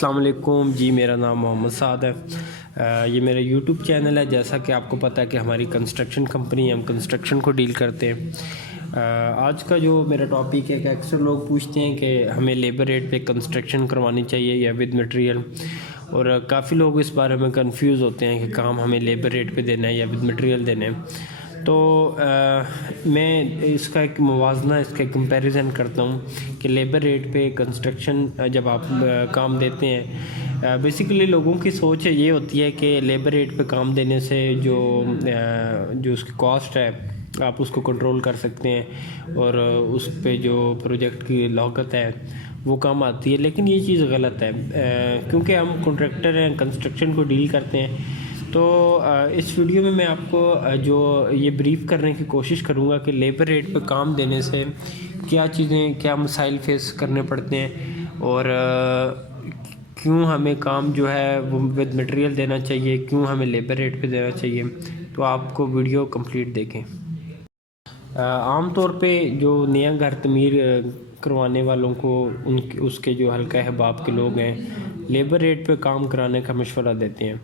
السلام علیکم جی، میرا نام محمد سعد ہے۔ یہ میرا یوٹیوب چینل ہے۔ جیسا کہ آپ کو پتہ ہے کہ ہماری کنسٹرکشن کمپنی ہے، ہم کنسٹرکشن کو ڈیل کرتے ہیں۔ آج کا جو میرا ٹاپک ہے کہ اکثر لوگ پوچھتے ہیں کہ ہمیں لیبر ریٹ پہ کنسٹرکشن کروانی چاہیے یا ود مٹیریل، اور کافی لوگ اس بارے میں کنفیوز ہوتے ہیں کہ کام ہمیں لیبر ریٹ پہ دینا ہے یا ود مٹیریل دینا ہے۔ تو میں اس کا ایک موازنہ، اس کا کمپیریزن کرتا ہوں کہ لیبر ریٹ پہ کنسٹرکشن جب آپ کام دیتے ہیں، بیسیکلی لوگوں کی سوچ یہ ہوتی ہے کہ لیبر ریٹ پہ کام دینے سے جو اس کی کاسٹ ہے آپ اس کو کنٹرول کر سکتے ہیں، اور اس پہ جو پروجیکٹ کی لاگت ہے وہ کم آتی ہے، لیکن یہ چیز غلط ہے۔ کیونکہ ہم کنٹریکٹر ہیں، کنسٹرکشن کو ڈیل کرتے ہیں، تو اس ویڈیو میں آپ کو جو یہ بریف کرنے کی کوشش کروں گا کہ لیبر ریٹ پہ کام دینے سے کیا مسائل فیس کرنے پڑتے ہیں، اور کیوں ہمیں کام جو ہے وہ ود مٹیریل دینا چاہیے، کیوں ہمیں لیبر ریٹ پہ دینا چاہیے۔ تو آپ کو ویڈیو کمپلیٹ دیکھیں۔ عام طور پہ جو نیا گھر تعمیر کروانے والوں کو اس کے جو حلقہ احباب کے لوگ ہیں، لیبر ریٹ پہ کام کرانے کا مشورہ دیتے ہیں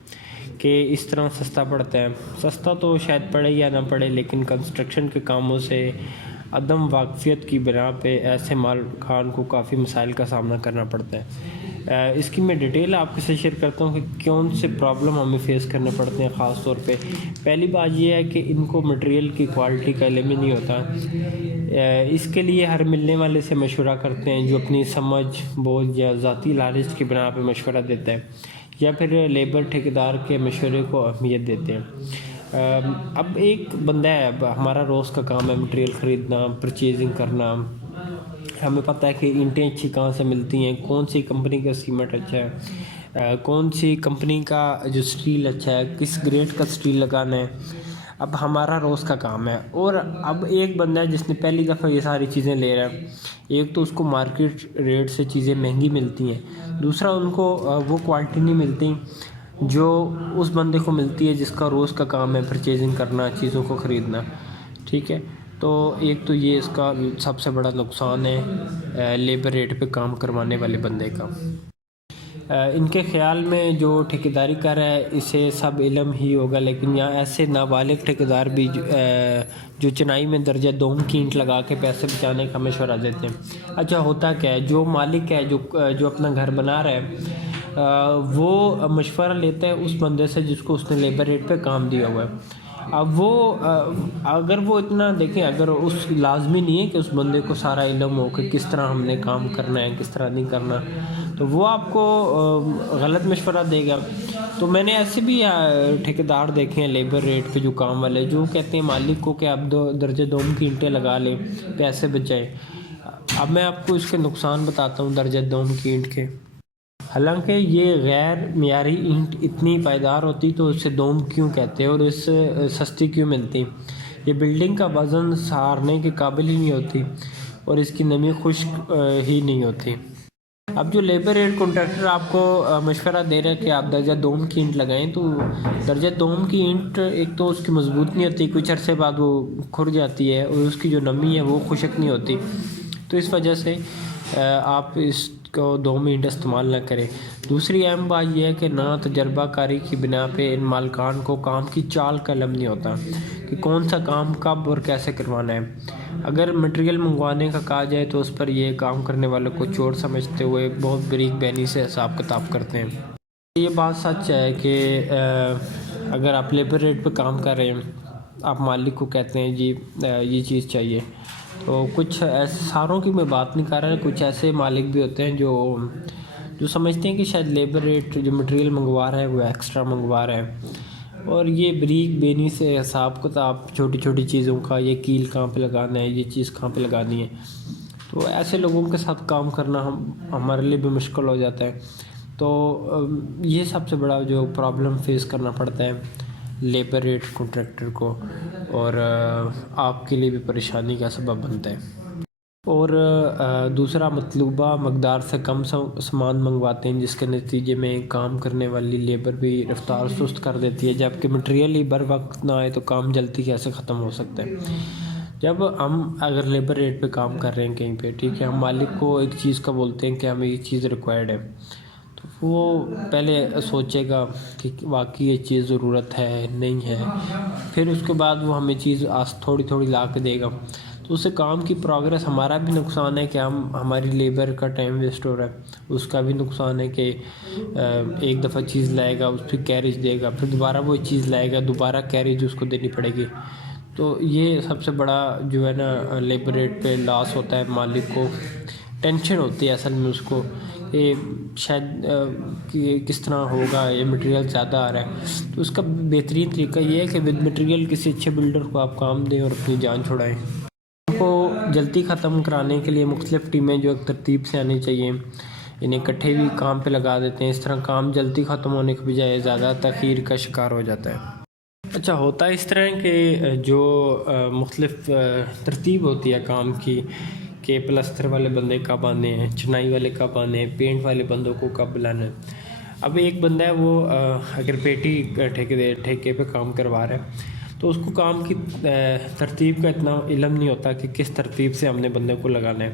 کہ اس طرح سستا پڑتا ہے۔ سستا تو شاید پڑے یا نہ پڑے، لیکن کنسٹرکشن کے کاموں سے عدم واقفیت کی بنا پہ ایسے مالکان کو کافی مسائل کا سامنا کرنا پڑتا ہے۔ اس کی میں ڈیٹیل آپ کے ساتھ شیئر کرتا ہوں کہ کون سے پرابلم ہمیں فیس کرنے پڑتے ہیں۔ خاص طور پہ پہلی بات یہ ہے کہ ان کو مٹیریل کی کوالٹی کا علم ہی نہیں ہوتا۔ اس کے لیے ہر ملنے والے سے مشورہ کرتے ہیں جو اپنی سمجھ بوجھ یا ذاتی لالچ کی بنا پہ مشورہ دیتا ہے، یا پھر لیبر ٹھیکیدار کے مشورے کو اہمیت دیتے ہیں۔ اب ایک بندہ ہے، ہمارا روز کا کام ہے مٹیریل خریدنا، پرچیزنگ کرنا۔ ہمیں پتہ ہے کہ اینٹیں اچھی کہاں سے ملتی ہیں، کون سی کمپنی کا سیمنٹ اچھا ہے، کون سی کمپنی کا جو سٹیل اچھا ہے، کس گریڈ کا سٹیل لگانا ہے۔ اب ہمارا روز کا کام ہے، اور اب ایک بندہ ہے جس نے پہلی دفعہ یہ ساری چیزیں لے رہا ہے۔ ایک تو اس کو مارکیٹ ریٹ سے چیزیں مہنگی ملتی ہیں، دوسرا ان کو وہ کوالٹی نہیں ملتی جو اس بندے کو ملتی ہے جس کا روز کا کام ہے پرچیزنگ کرنا، چیزوں کو خریدنا۔ ٹھیک ہے، تو ایک تو یہ اس کا سب سے بڑا نقصان ہے لیبر ریٹ پہ کام کروانے والے بندے کا۔ ان کے خیال میں جو ٹھیکیداری کر رہا ہے اسے سب علم ہی ہوگا، لیکن یہاں ایسے نابالغ ٹھیکیدار بھی جو چنائی میں درجہ دوم کی اینٹ لگا کے پیسے بچانے کا مشورہ دیتے ہیں۔ اچھا، ہوتا کیا ہے، جو مالک ہے جو اپنا گھر بنا رہا ہے، وہ مشورہ لیتا ہے اس بندے سے جس کو اس نے لیبر ریٹ پہ کام دیا ہوا ہے۔ اب وہ اگر وہ اتنا دیکھیں، اگر اس لازمی نہیں ہے کہ اس بندے کو سارا علم ہو کہ کس طرح ہم نے کام کرنا ہے، کس طرح نہیں کرنا، تو وہ آپ کو غلط مشورہ دے گا۔ تو میں نے ایسے بھی ٹھیکیدار دیکھے ہیں لیبر ریٹ پہ جو کام والے، جو کہتے ہیں مالک کو کہ آپ درجہ دوم کی اینٹیں لگا لیں، پیسے بچائیں۔ اب میں آپ کو اس کے نقصان بتاتا ہوں درجہ دوم کی اینٹ کے۔ حالانکہ یہ غیر معیاری اینٹ اتنی پائیدار ہوتی تو اسے دوم کیوں کہتے ہیں، اور اس سے سستی کیوں ملتی؟ یہ بلڈنگ کا وزن سہارنے کے قابل ہی نہیں ہوتی، اور اس کی نمی خشک ہی نہیں ہوتی۔ اب جو لیبر ریٹ کنٹریکٹر آپ کو مشورہ دے رہا ہے کہ آپ درجہ دوم کی اینٹ لگائیں، تو درجہ دوم کی اینٹ ایک تو اس کی مضبوط نہیں ہوتی، کچھ عرصے بعد وہ کھر جاتی ہے، اور اس کی جو نمی ہے وہ خشک نہیں ہوتی، تو اس وجہ سے آپ اس کو دوم اینٹ استعمال نہ کریں۔ دوسری اہم بات یہ ہے کہ نہ تجربہ کاری کی بنا پہ ان مالکان کو کام کی چال کا علم نہیں ہوتا کہ کون سا کام کب اور کیسے کروانا ہے۔ اگر مٹیریل منگوانے کا کہا جائے تو اس پر یہ کام کرنے والوں کو چور سمجھتے ہوئے بہت بریک بینی سے حساب کتاب کرتے ہیں۔ یہ بات سچ ہے کہ اگر آپ لیبر ریٹ پہ کام کر رہے ہیں، آپ مالک کو کہتے ہیں جی یہ چیز چاہیے، تو کچھ ایسے، ساروں کی میں بات نہیں کر رہا، کچھ ایسے مالک بھی ہوتے ہیں جو سمجھتے ہیں کہ شاید لیبر ریٹ جو مٹیریل منگوا رہا ہے وہ ایکسٹرا منگوا رہا ہے، اور یہ بریک بینی سے حساب کتاب چھوٹی چھوٹی چیزوں کا، یہ کیل کہاں پہ لگانا ہے، یہ چیز کہاں پہ لگانی ہے، تو ایسے لوگوں کے ساتھ کام کرنا ہمارے لیے بھی مشکل ہو جاتا ہے۔ تو یہ سب سے بڑا جو پرابلم فیس کرنا پڑتا ہے لیبر ریٹ کنٹریکٹر کو، اور آپ کے لیے بھی پریشانی کا سبب بنتا ہے۔ اور دوسرا، مطلوبہ مقدار سے کم سامان منگواتے ہیں، جس کے نتیجے میں کام کرنے والی لیبر بھی رفتار سست کر دیتی ہے، جبکہ مٹیریل ہی بر وقت نہ آئے تو کام جلدی کیسے ختم ہو سکتا ہے۔ جب ہم اگر لیبر ریٹ پہ کام کر رہے ہیں کہیں پہ، ٹھیک ہے، ہم مالک کو ایک چیز کا بولتے ہیں کہ ہمیں یہ چیز ریکوائرڈ ہے، وہ پہلے سوچے گا کہ واقعی یہ چیز ضرورت ہے نہیں ہے، پھر اس کے بعد وہ ہمیں چیز تھوڑی تھوڑی لا کے دے گا، تو اس سے کام کی پروگریس ہمارا بھی نقصان ہے کہ ہماری لیبر کا ٹائم ویسٹ ہو رہا ہے، اس کا بھی نقصان ہے کہ ایک دفعہ چیز لائے گا، اس پہ کیریج دے گا، پھر دوبارہ وہ چیز لائے گا، دوبارہ کیریج اس کو دینی پڑے گی، تو یہ سب سے بڑا جو ہے نا لیبر ریٹ پہ لاس ہوتا ہے، مالک کو ٹینشن ہوتی ہے اصل میں اس کو کہ شاید کہ کس طرح ہوگا، یہ مٹیریل زیادہ آ رہا ہے، تو اس کا بہترین طریقہ یہ ہے کہ ود مٹیریل کسی اچھے بلڈر کو آپ کام دیں اور اپنی جان چھڑائیں۔ کو جلدی ختم کرانے کے لیے مختلف ٹیمیں جو ایک ترتیب سے آنی چاہیے، انہیں اکٹھے بھی کام پہ لگا دیتے ہیں، اس طرح کام جلدی ختم ہونے کے بجائے زیادہ تاخیر کا شکار ہو جاتا ہے۔ اچھا، ہوتا ہے اس طرح کہ جو مختلف ترتیب ہوتی ہے کام کی کہ پلستر والے بندے کب آنے ہیں، چنائی والے کب آنے ہیں، پینٹ والے بندوں کو کب بلانا ہے۔ اب ایک بندہ ہے وہ اگر پیٹی ٹھیکے پہ کام کروا رہا ہے تو اس کو کام کی ترتیب کا اتنا علم نہیں ہوتا کہ کس ترتیب سے ہم نے بندے کو لگانا ہے،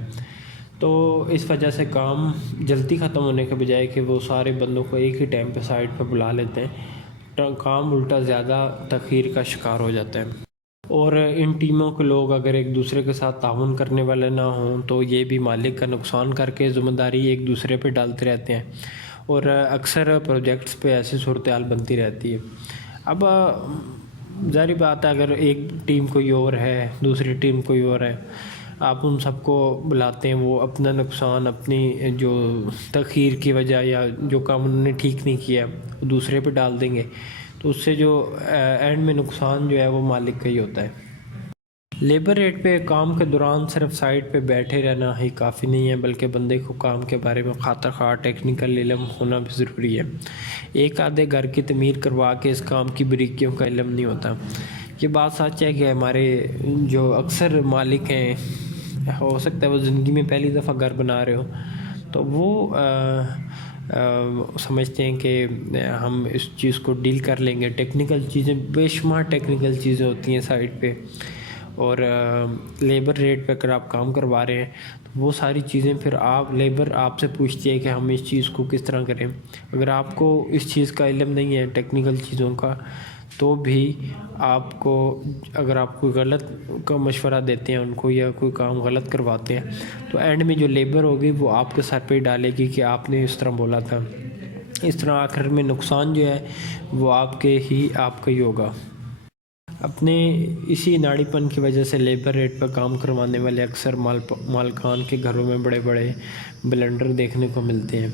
تو اس وجہ سے کام جلدی ختم ہونے کے بجائے کہ وہ سارے بندوں کو ایک ہی ٹائم پہ سائٹ پہ بلا لیتے ہیں، تو کام الٹا زیادہ تاخیر کا شکار ہو جاتا ہے۔ اور ان ٹیموں کے لوگ اگر ایک دوسرے کے ساتھ تعاون کرنے والے نہ ہوں تو یہ بھی مالک کا نقصان کر کے ذمہ داری ایک دوسرے پہ ڈالتے رہتے ہیں، اور اکثر پروجیکٹس پہ ایسی صورتحال بنتی رہتی ہے۔ اب ظاہری بات ہے اگر ایک ٹیم کوئی اور ہے، دوسری ٹیم کوئی اور ہے، آپ ان سب کو بلاتے ہیں، وہ اپنا نقصان اپنی جو تاخیر کی وجہ یا جو کام انہوں نے ٹھیک نہیں کیا وہ دوسرے پہ ڈال دیں گے، تو اس سے جو اینڈ میں نقصان جو ہے وہ مالک کا ہی ہوتا ہے۔ لیبر ریٹ پہ کام کے دوران صرف سائٹ پہ بیٹھے رہنا ہی کافی نہیں ہے، بلکہ بندے کو کام کے بارے میں خاطر خواہ ٹیکنیکل علم ہونا بھی ضروری ہے۔ ایک آدھے گھر کی تعمیر کروا کے اس کام کی باریکیوں کا علم نہیں ہوتا۔ یہ بات سچ ہے کہ ہمارے جو اکثر مالک ہیں، ہو سکتا ہے وہ زندگی میں پہلی دفعہ گھر بنا رہے ہو، تو وہ سمجھتے ہیں کہ ہم اس چیز کو ڈیل کر لیں گے، ٹیکنیکل چیزیں بے شمار ٹیکنیکل چیزیں ہوتی ہیں سائٹ پہ، اور لیبر ریٹ پہ اگر آپ کام کروا رہے ہیں تو وہ ساری چیزیں پھر لیبر آپ سے پوچھتی ہے کہ ہم اس چیز کو کس طرح کریں۔ اگر آپ کو اس چیز کا علم نہیں ہے ٹیکنیکل چیزوں کا، تو بھی آپ کو اگر آپ کوئی غلط کا مشورہ دیتے ہیں ان کو یا کوئی کام غلط کرواتے ہیں تو اینڈ میں جو لیبر ہوگی وہ آپ کے سر پہ ڈالے گی کہ آپ نے اس طرح بولا تھا، اس طرح آخر میں نقصان جو ہے وہ آپ کا ہی ہوگا۔ اپنے اسی ناڑی پن کی وجہ سے لیبر ریٹ پر کام کروانے والے اکثر مالکان کے گھروں میں بڑے بڑے بلنڈر دیکھنے کو ملتے ہیں،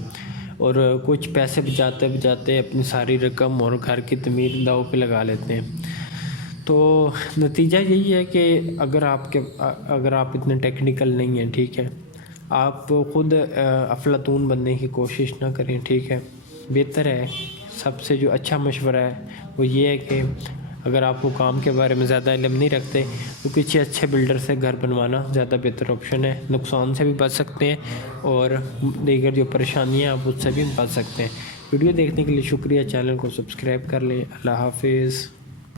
اور کچھ پیسے بچاتے اپنی ساری رقم اور گھر کی تعمیر داؤ پہ لگا لیتے ہیں۔ تو نتیجہ یہی ہے کہ اگر آپ اتنے ٹیکنیکل نہیں ہیں، ٹھیک ہے، آپ خود افلاطون بننے کی کوشش نہ کریں، ٹھیک ہے۔ بہتر ہے، سب سے جو اچھا مشورہ ہے وہ یہ ہے کہ اگر آپ کو کام کے بارے میں زیادہ علم نہیں رکھتے تو کسی اچھے بلڈر سے گھر بنوانا زیادہ بہتر آپشن ہے، نقصان سے بھی بچ سکتے ہیں اور دیگر جو پریشانیاں آپ اس سے بھی بچ سکتے ہیں۔ ویڈیو دیکھنے کے لیے شکریہ، چینل کو سبسکرائب کر لیں۔ اللہ حافظ۔